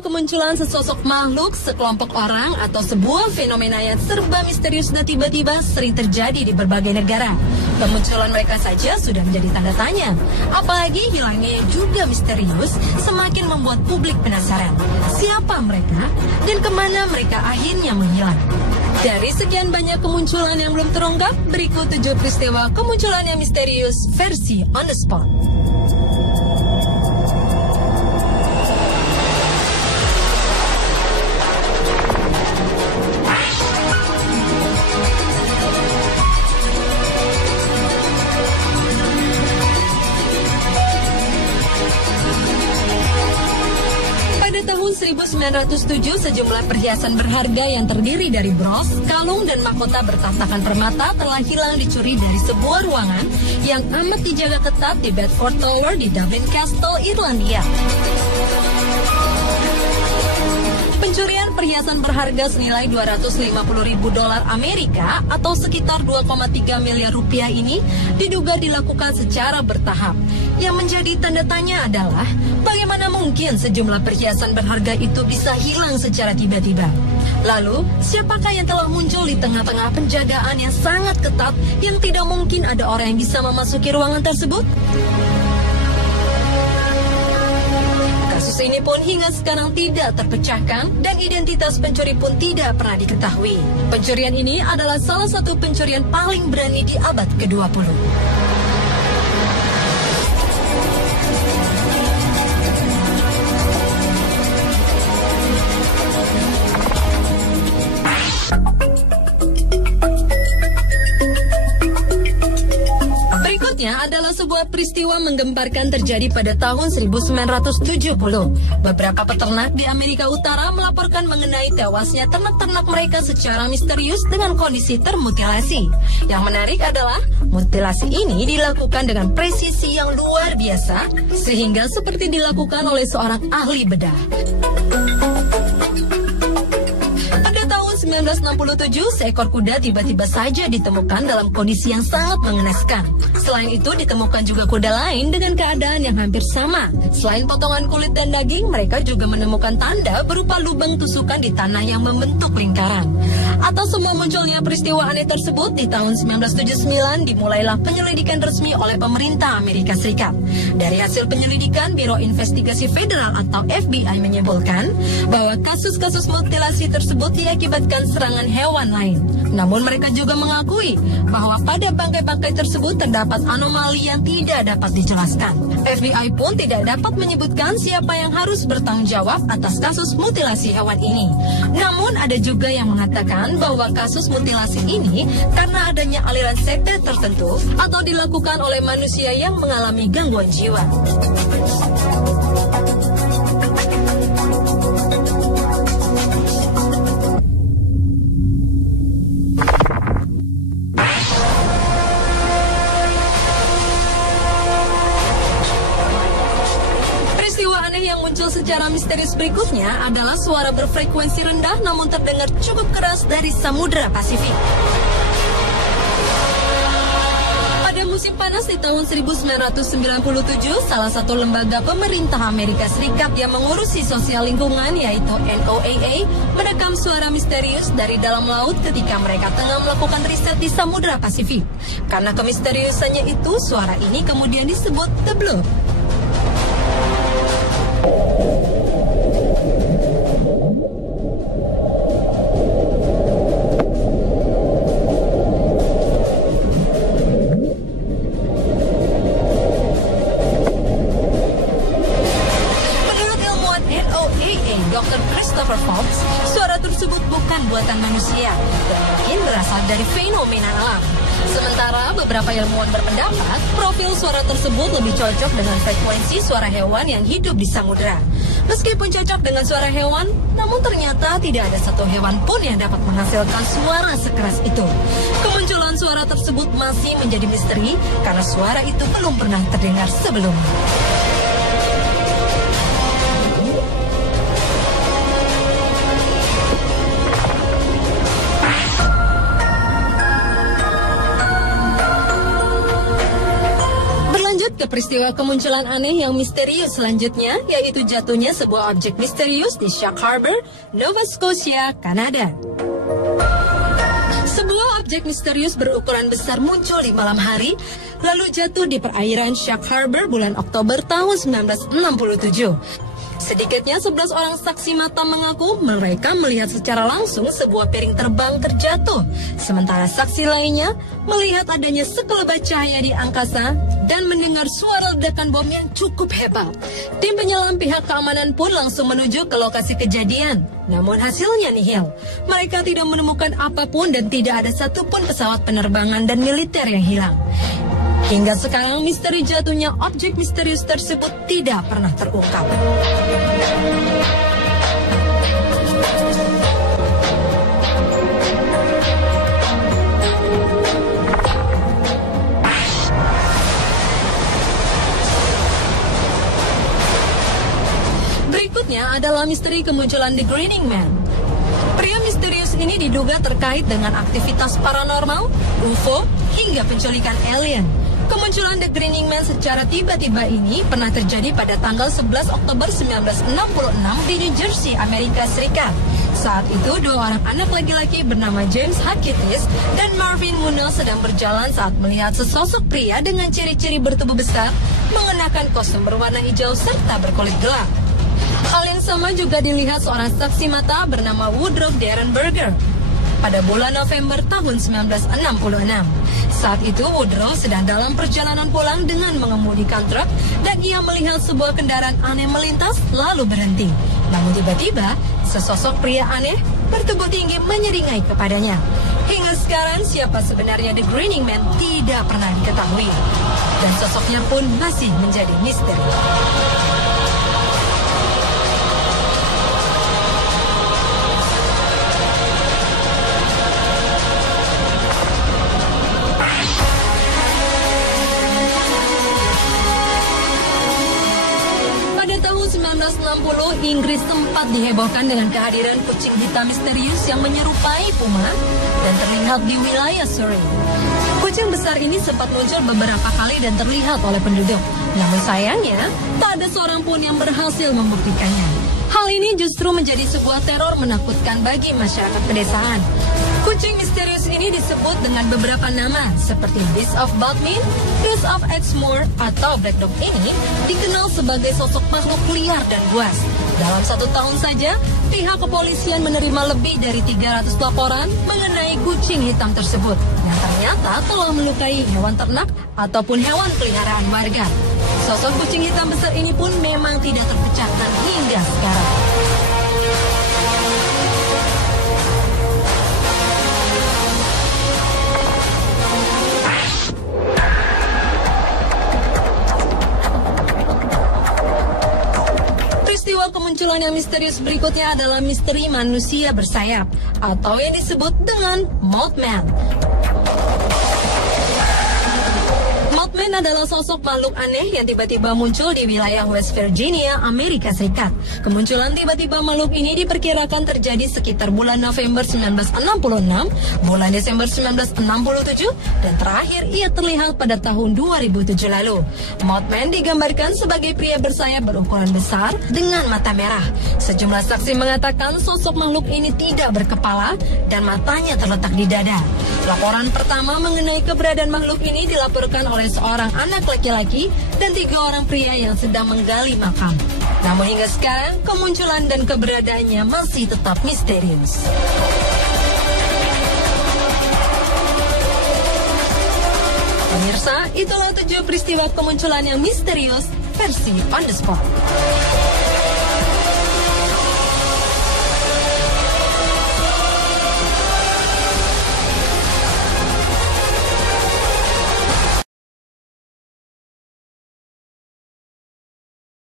kemunculan sesosok makhluk, sekelompok orang, atau sebuah fenomena yang serba misterius dan tiba-tiba sering terjadi di berbagai negara. Kemunculan mereka saja sudah menjadi tanda tanya. Apalagi hilangnya yang juga misterius semakin membuat publik penasaran. Siapa mereka dan kemana mereka akhirnya menghilang? Dari sekian banyak kemunculan yang belum terungkap, berikut 7 peristiwa kemunculan yang misterius versi on the spot. Pada tahun 1907, sejumlah perhiasan berharga yang terdiri dari bros, kalung, dan mahkota bertatakan permata telah hilang dicuri dari sebuah ruangan yang amat dijaga ketat di Bedford Tower di Dublin Castle, Irlandia. Pencurian perhiasan berharga senilai $250.000 Amerika atau sekitar 2,3 miliar rupiah ini diduga dilakukan secara bertahap. Yang menjadi tanda tanya adalah bagaimana mungkin sejumlah perhiasan berharga itu bisa hilang secara tiba-tiba. Lalu, siapakah yang telah muncul di tengah-tengah penjagaan yang sangat ketat yang tidak mungkin ada orang yang bisa memasuki ruangan tersebut? Kasus ini pun hingga sekarang tidak terpecahkan dan identitas pencuri pun tidak pernah diketahui. Pencurian ini adalah salah satu pencurian paling berani di abad ke-20. Adalah sebuah peristiwa menggemparkan terjadi pada tahun 1970. Beberapa peternak di Amerika Utara melaporkan mengenai tewasnya ternak-ternak mereka secara misterius dengan kondisi termutilasi. Yang menarik adalah mutilasi ini dilakukan dengan presisi yang luar biasa sehingga seperti dilakukan oleh seorang ahli bedah. 1967, seekor kuda tiba-tiba saja ditemukan dalam kondisi yang sangat mengenaskan. Selain itu, ditemukan juga kuda lain dengan keadaan yang hampir sama. Selain potongan kulit dan daging, mereka juga menemukan tanda berupa lubang tusukan di tanah yang membentuk lingkaran. Atas semua munculnya peristiwa aneh tersebut, di tahun 1979 dimulailah penyelidikan resmi oleh pemerintah Amerika Serikat. Dari hasil penyelidikan, Biro Investigasi Federal atau FBI menyebutkan bahwa kasus-kasus mutilasi tersebut diakibatkan serangan hewan lain. Namun mereka juga mengakui bahwa pada bangkai-bangkai tersebut terdapat anomali yang tidak dapat dijelaskan. FBI pun tidak dapat menyebutkan siapa yang harus bertanggung jawab atas kasus mutilasi hewan ini. Namun ada juga yang mengatakan bahwa kasus mutilasi ini karena adanya aliran setan tertentu atau dilakukan oleh manusia yang mengalami gangguan jiwa. Yang muncul secara misterius berikutnya adalah suara berfrekuensi rendah namun terdengar cukup keras dari Samudra Pasifik. Pada musim panas di tahun 1997, salah satu lembaga pemerintah Amerika Serikat yang mengurusi sosial lingkungan yaitu NOAA merekam suara misterius dari dalam laut ketika mereka tengah melakukan riset di Samudra Pasifik. Karena kemisteriusannya itu, suara ini kemudian disebut The Bloop. Dr. Christopher Fox, suara tersebut bukan buatan manusia dan mungkin berasal dari fenomena alam. Sementara beberapa ilmuwan berpendapat profil suara tersebut lebih cocok dengan frekuensi suara hewan yang hidup di samudera. Meskipun cocok dengan suara hewan, namun ternyata tidak ada satu hewan pun yang dapat menghasilkan suara sekeras itu. Kemunculan suara tersebut masih menjadi misteri karena suara itu belum pernah terdengar sebelumnya. ke peristiwa kemunculan aneh yang misterius selanjutnya, yaitu jatuhnya sebuah objek misterius di Shark Harbor, Nova Scotia, Kanada. Sebuah objek misterius berukuran besar muncul di malam hari, lalu jatuh di perairan Shark Harbor bulan Oktober tahun 1967. Sedikitnya 11 orang saksi mata mengaku mereka melihat secara langsung sebuah piring terbang terjatuh. Sementara saksi lainnya melihat adanya sekelebat cahaya di angkasa dan mendengar suara ledakan bom yang cukup hebat. Tim penyelam pihak keamanan pun langsung menuju ke lokasi kejadian. Namun hasilnya nihil. Mereka tidak menemukan apapun dan tidak ada satupun pesawat penerbangan dan militer yang hilang. Hingga sekarang misteri jatuhnya objek misterius tersebut tidak pernah terungkap. Berikutnya adalah misteri kemunculan The Grinning Man. Pria misterius ini diduga terkait dengan aktivitas paranormal, UFO, hingga penculikan alien. Kemunculan The Grinning Man secara tiba-tiba ini pernah terjadi pada tanggal 11 Oktober 1966 di New Jersey, Amerika Serikat. Saat itu, dua orang anak laki-laki bernama James Hadkitis dan Marvin Munoz sedang berjalan saat melihat sesosok pria dengan ciri-ciri bertubuh besar, mengenakan kostum berwarna hijau serta berkulit gelap. Hal yang sama juga dilihat seorang saksi mata bernama Woodrow Derenberger pada bulan November tahun 1966. Saat itu Woodrow sedang dalam perjalanan pulang dengan mengemudikan truk dan ia melihat sebuah kendaraan aneh melintas lalu berhenti. Namun tiba-tiba sesosok pria aneh bertubuh tinggi menyeringai kepadanya. Hingga sekarang siapa sebenarnya The Grinning Man tidak pernah diketahui dan sosoknya pun masih menjadi misteri. Inggris sempat dihebohkan dengan kehadiran kucing hitam misterius yang menyerupai puma dan terlihat di wilayah Surrey. Kucing besar ini sempat muncul beberapa kali dan terlihat oleh penduduk. Namun sayangnya, tak ada seorang pun yang berhasil membuktikannya. Hal ini justru menjadi sebuah teror menakutkan bagi masyarakat pedesaan. Kucing misterius ini disebut dengan beberapa nama seperti Beast of Bodmin, Beast of Exmoor, atau Black Dog ini dikenal sebagai sosok makhluk liar dan buas. Dalam 1 tahun saja, pihak kepolisian menerima lebih dari 300 laporan mengenai kucing hitam tersebut yang ternyata telah melukai hewan ternak ataupun hewan peliharaan warga. Sosok kucing hitam besar ini pun memang tidak terpecahkan hingga sekarang. Kemunculan yang misterius berikutnya adalah misteri manusia bersayap atau yang disebut dengan Mothman. Mothman adalah sosok makhluk aneh yang tiba-tiba muncul di wilayah West Virginia, Amerika Serikat. Kemunculan tiba-tiba makhluk ini diperkirakan terjadi sekitar bulan November 1966, bulan Desember 1967, dan terakhir ia terlihat pada tahun 2007 lalu. Mothman digambarkan sebagai pria bersayap berukuran besar dengan mata merah. Sejumlah saksi mengatakan sosok makhluk ini tidak berkepala dan matanya terletak di dada. Laporan pertama mengenai keberadaan makhluk ini dilaporkan oleh seorang anak laki-laki dan 3 orang pria yang sedang menggali makam. Namun hingga sekarang, kemunculan dan keberadaannya masih tetap misterius. Pemirsa, itulah 7 peristiwa kemunculan yang misterius versi On The Spot.